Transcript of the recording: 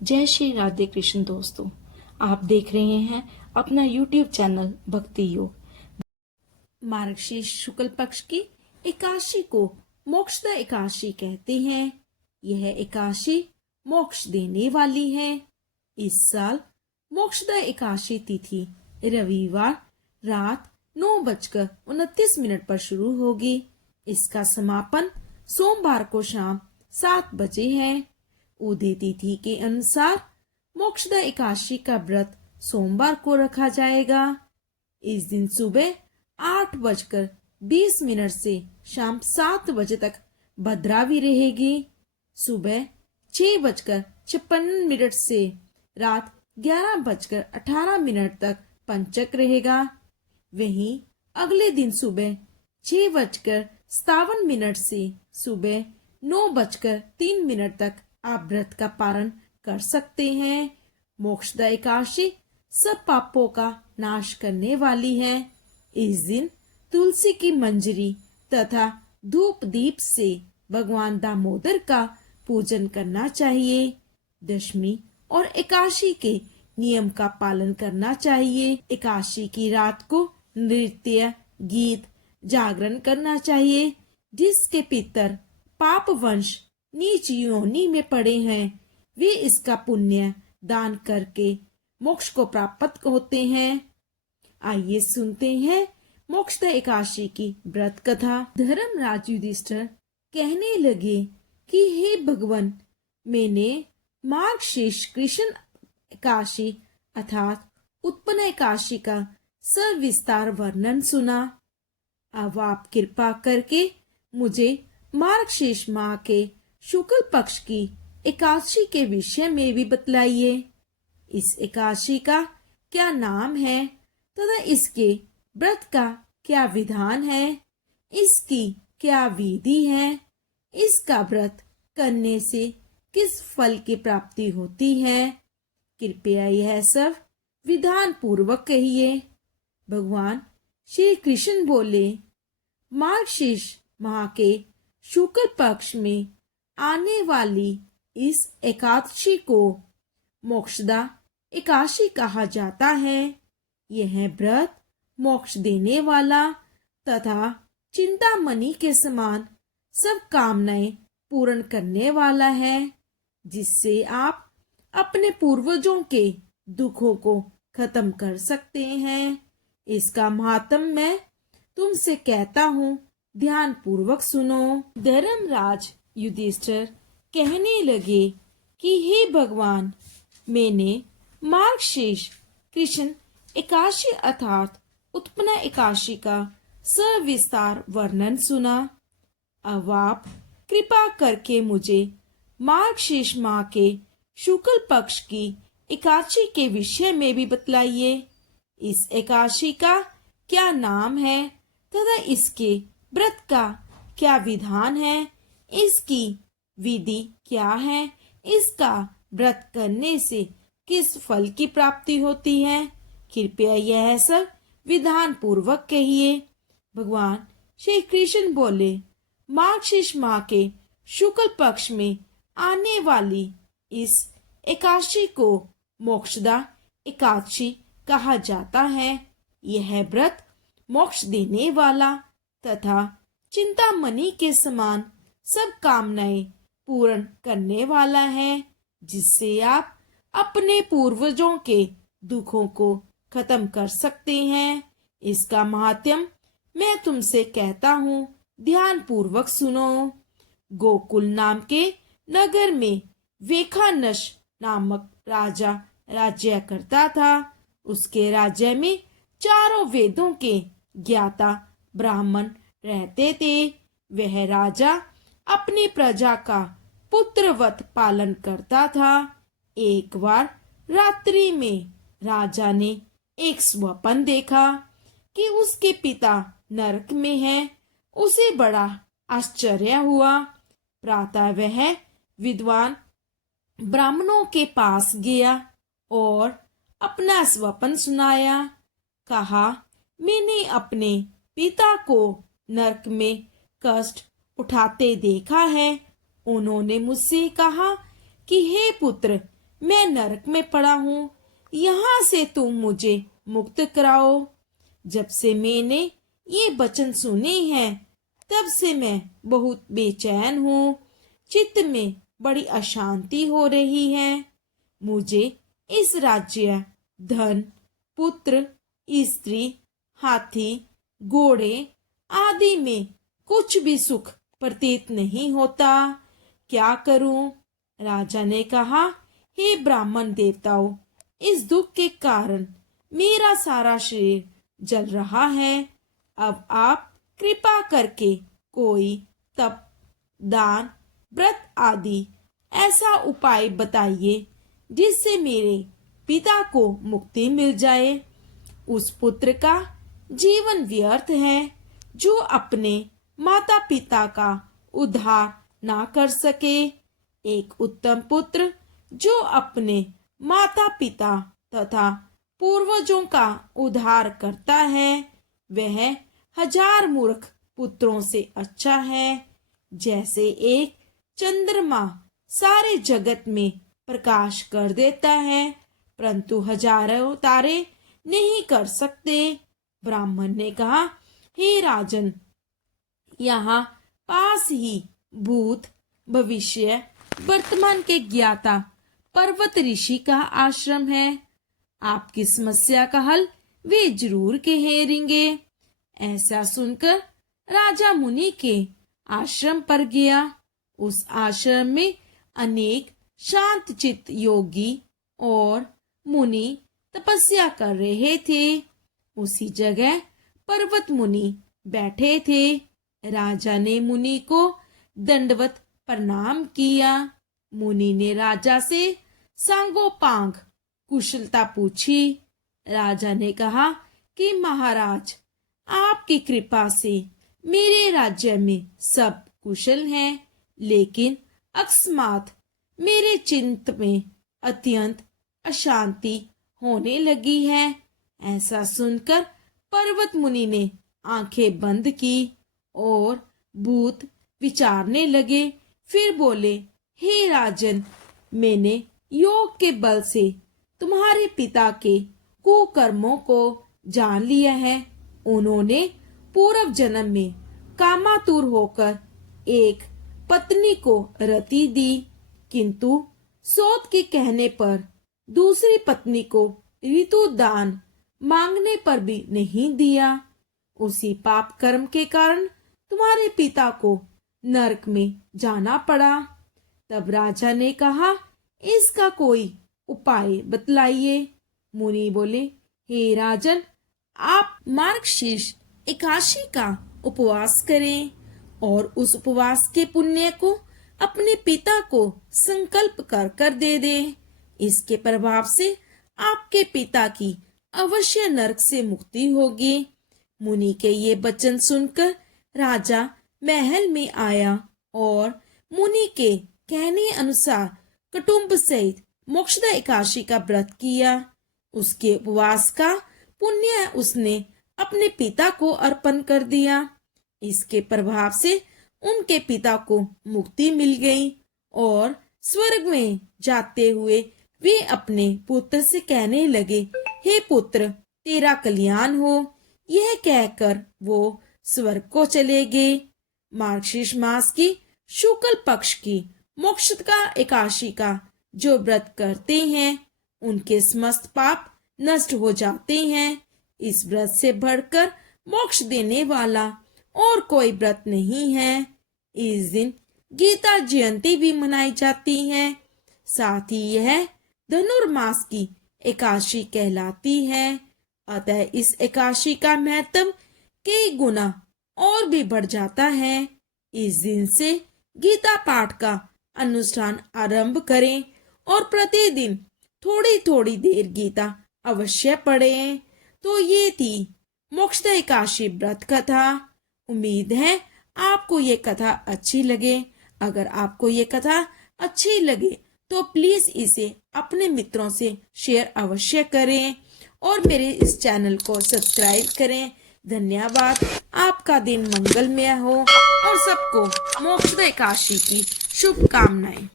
जय श्री राधे कृष्ण दोस्तों। आप देख रहे हैं अपना YouTube चैनल भक्ति योग। मार्गशीर्ष शुक्ल पक्ष की एकादशी को मोक्षदा एकादशी कहते हैं। यह एकादशी मोक्ष देने वाली है। इस साल मोक्षदा एकादशी तिथि रविवार रात 9:29 पर शुरू होगी। इसका समापन सोमवार को शाम 7 बजे है। उदय तिथि के अनुसार मोक्षदा एकादशी का व्रत सोमवार को रखा जाएगा। इस दिन सुबह 8:20 से शाम 7 बजे तक भद्रावी रहेगी। सुबह 6:56 से रात 11:18 तक पंचक रहेगा। वहीं अगले दिन सुबह 6:57 से सुबह 9:03 तक आप व्रत का पारण कर सकते हैं। मोक्षदा एकादशी सब पापों का नाश करने वाली है। इस दिन तुलसी की मंजरी तथा धूप दीप से भगवान दामोदर का पूजन करना चाहिए। दशमी और एकादशी के नियम का पालन करना चाहिए। एकादशी की रात को नृत्य गीत जागरण करना चाहिए। जिसके पितर पाप वंश नीच योनि में पड़े हैं वे इसका पुण्य दान करके मोक्ष को प्राप्त होते हैं। आइए सुनते हैं मोक्षदा एकादशी की व्रत कथा। धर्मराज युधिष्ठिर कहने लगे कि हे भगवान, मैंने मार्गशीर्ष कृष्ण एकादशी अर्थात उत्पन्न एकादशी का सविस्तार वर्णन सुना। अब आप कृपा करके मुझे मार्गशीर्ष माह के शुक्ल पक्ष की एकादशी के विषय में भी बतलाइए। इस एकादशी का क्या नाम है तथा इसके व्रत का क्या विधान है, इसकी क्या विधि है, इसका व्रत करने से किस फल की प्राप्ति होती है। कृपया यह सब विधान पूर्वक कहिए। भगवान श्री कृष्ण बोले, मार्गशीर्ष माह के शुक्ल पक्ष में आने वाली इस एकादशी को मोक्षदा एकादशी कहा जाता है। यह व्रत मोक्ष देने वाला तथा चिंतामणि के समान सब कामनाएं पूर्ण करने वाला है, जिससे आप अपने पूर्वजों के दुखों को खत्म कर सकते हैं। इसका महात्म मैं तुमसे कहता हूँ, ध्यान पूर्वक सुनो। धर्मराज युधिष्ठिर कहने लगे कि हे भगवान, मैंने मार्गशीर्ष कृष्ण एकादशी अर्थात उत्पन्न एकादशी का सविस्तार वर्णन सुना। अब आप कृपा करके मुझे मार्गशीर्ष माह के शुक्ल पक्ष की एकादशी के विषय में भी बतलाइए। इस एकादशी का क्या नाम है तथा इसके व्रत का क्या विधान है, इसकी विधि क्या है, इसका व्रत करने से किस फल की प्राप्ति होती है। कृपया यह सब विधान पूर्वक कहिए। भगवान श्री कृष्ण बोले, मार्गशीर्ष माह के शुक्ल पक्ष में आने वाली इस एकादशी को मोक्षदा एकादशी कहा जाता है। यह व्रत मोक्ष देने वाला तथा चिंतामणि के समान सब कामनाएं पूर्ण करने वाला है, जिससे आप अपने पूर्वजों के दुखों को खत्म कर सकते हैं। इसका महात्म मैं तुमसे कहता हूँ, ध्यान पूर्वक सुनो। गोकुल नाम के नगर में वेखानस नामक राजा राज्य करता था। उसके राज्य में चारों वेदों के ज्ञाता ब्राह्मण रहते थे। वह राजा अपनी प्रजा का पुत्रवत पालन करता था। एक बार रात्रि में राजा ने एक स्वप्न देखा कि उसके पिता नरक में हैं। उसे बड़ा आश्चर्य हुआ। प्रातः वह विद्वान ब्राह्मणों के पास गया और अपना स्वप्न सुनाया। कहा, मैंने अपने पिता को नरक में कष्ट उठाते देखा है। उन्होंने मुझसे कहा कि हे पुत्र, मैं नरक में पड़ा हूँ, यहाँ से तुम मुझे मुक्त कराओ। जब से मैंने ये वचन सुने हैं तब से मैं बहुत बेचैन हूँ। चित्त में बड़ी अशांति हो रही है। मुझे इस राज्य, धन, पुत्र, स्त्री, हाथी, घोड़े आदि में कुछ भी सुख प्रतीत नहीं होता। क्या करूं? राजा ने कहा, हे ब्राह्मण देवताओं, इस दुख के कारण मेरा सारा शरीर जल रहा है। अब आप कृपा करके कोई तप, दान, व्रत आदि ऐसा उपाय बताइए जिससे मेरे पिता को मुक्ति मिल जाए। उस पुत्र का जीवन व्यर्थ है जो अपने माता पिता का उद्धार ना कर सके। एक उत्तम पुत्र जो अपने माता पिता तथा पूर्वजों का उद्धार करता है वह 1000 मूर्ख पुत्रों से अच्छा है। जैसे एक चंद्रमा सारे जगत में प्रकाश कर देता है परंतु हजारों तारे नहीं कर सकते। ब्राह्मण ने कहा, हे राजन, यहाँ पास ही भूत, भविष्य, वर्तमान के ज्ञाता पर्वत ऋषि का आश्रम है। आपकी समस्या का हल वे जरूर कहेंगे। ऐसा सुनकर राजा मुनि के आश्रम पर गया। उस आश्रम में अनेक शांत चित्त योगी और मुनि तपस्या कर रहे थे। उसी जगह पर्वत मुनि बैठे थे। राजा ने मुनि को दंडवत प्रणाम किया। मुनि ने राजा से सांगोपांग कुशलता पूछी। राजा ने कहा कि महाराज, आपकी कृपा से मेरे राज्य में सब कुशल हैं, लेकिन अकस्मात मेरे चित्त में अत्यंत अशांति होने लगी है। ऐसा सुनकर पर्वत मुनि ने आंखें बंद की और भूत विचारने लगे। फिर बोले, हे राजन, मैंने योग के बल से तुम्हारे पिता के कुकर्मों को जान लिया है। उन्होंने पूर्व जन्म में कामातुर होकर एक पत्नी को रति दी, किंतु सोत के कहने पर दूसरी पत्नी को ऋतु दान मांगने पर भी नहीं दिया। उसी पाप कर्म के कारण तुम्हारे पिता को नरक में जाना पड़ा। तब राजा ने कहा, इसका कोई उपाय बतलाइए। मुनि बोले, हे राजन, आप मार्गशीर्ष एकादशी का उपवास करें और उस उपवास के पुण्य को अपने पिता को संकल्प कर कर दे दें। इसके प्रभाव से आपके पिता की अवश्य नरक से मुक्ति होगी। मुनि के ये वचन सुनकर राजा महल में आया और मुनि के कहने अनुसार कुटुंब सहित मोक्षदा एकादशी का व्रत किया। उसके उपवास का पुण्य उसने अपने पिता को अर्पण कर दिया। इसके प्रभाव से उनके पिता को मुक्ति मिल गई और स्वर्ग में जाते हुए वे अपने पुत्र से कहने लगे, हे पुत्र, तेरा कल्याण हो। यह कहकर वो स्वर्ग को चले गए। मार्गशीर्ष मास की शुक्ल पक्ष की मोक्षदा एकादशी का जो व्रत करते हैं उनके समस्त पाप नष्ट हो जाते हैं। इस व्रत से बढ़कर मोक्ष देने वाला और कोई व्रत नहीं है। इस दिन गीता जयंती भी मनाई जाती है। साथ ही यह धनुर्मास की एकादशी कहलाती है। अतः इस एकादशी का महत्व कई गुना और भी बढ़ जाता है। इस दिन से गीता पाठ का अनुष्ठान आरंभ करें और प्रतिदिन थोड़ी थोड़ी देर गीता अवश्य पढ़ें। तो ये थी मोक्षदा एकादशी व्रत कथा। उम्मीद है आपको ये कथा अच्छी लगे। अगर आपको ये कथा अच्छी लगे तो प्लीज इसे अपने मित्रों से शेयर अवश्य करें और मेरे इस चैनल को सब्सक्राइब करें। धन्यवाद। आपका दिन मंगलमय हो और सबको मोक्षदा एकादशी की शुभकामनाएं।